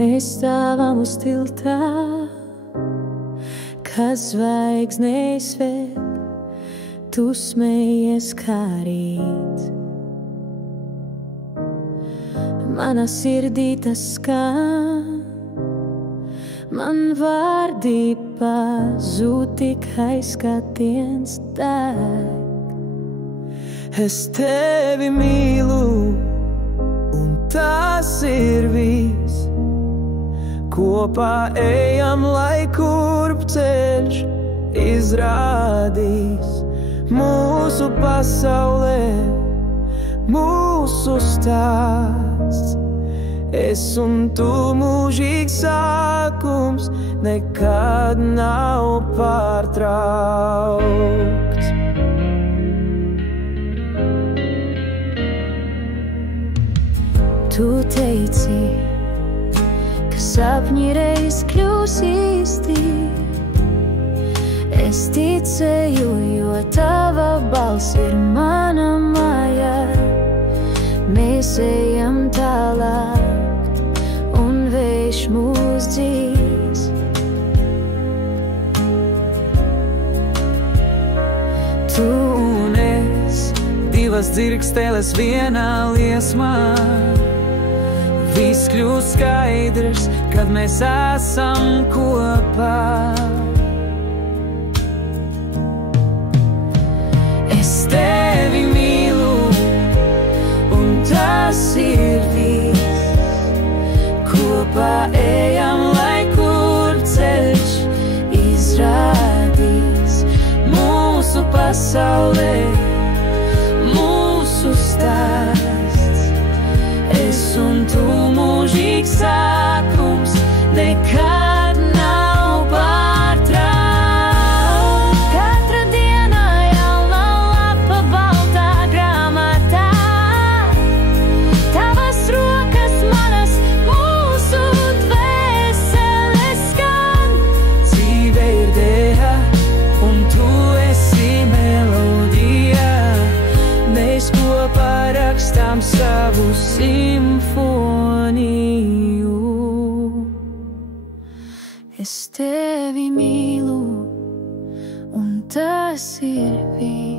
Mēs stāvam uz tiltā, kas zvaigznēs vēl, tu smējies kā rīts. Mana sirdī tas skan, man vārdi pazūd tikai skatiens deg. Es tevi mīlu, un tas ir viss. Kopā ejam, lai kurp ceļš izrādīs mūsu pasaulē, mūsu stāsts. Es un tu mūžīgs sākums nekad nav pārtraukts. Tu teici, ka sapņi reiz kļūs īsti. Es ticēju, jo tava balss ir mana māja. Mēs ejam tālāk, un vējš mūs dzīs. Tu un es, divas dzirksteles vienā liesmā. Viss kļūst skaidrs, kad mēs esam kopā. Es tevi mīlu, un tas ir viss. Kopā ejam, lai kur ceļš izrādīs mūsu pasaulē, mūsu stāsts. Es un tu mūžīgs sākums nekad nav pārtraukts. Katra diena jauna lapa baltā grāmatā. Tavas rokas manas, mūsu dvēseles skan. Dzīve ir dēļa, un tu esi melodija. Mēs kopā rakstām savu simfoniju. Es tevi mīlu, un tas ir viss.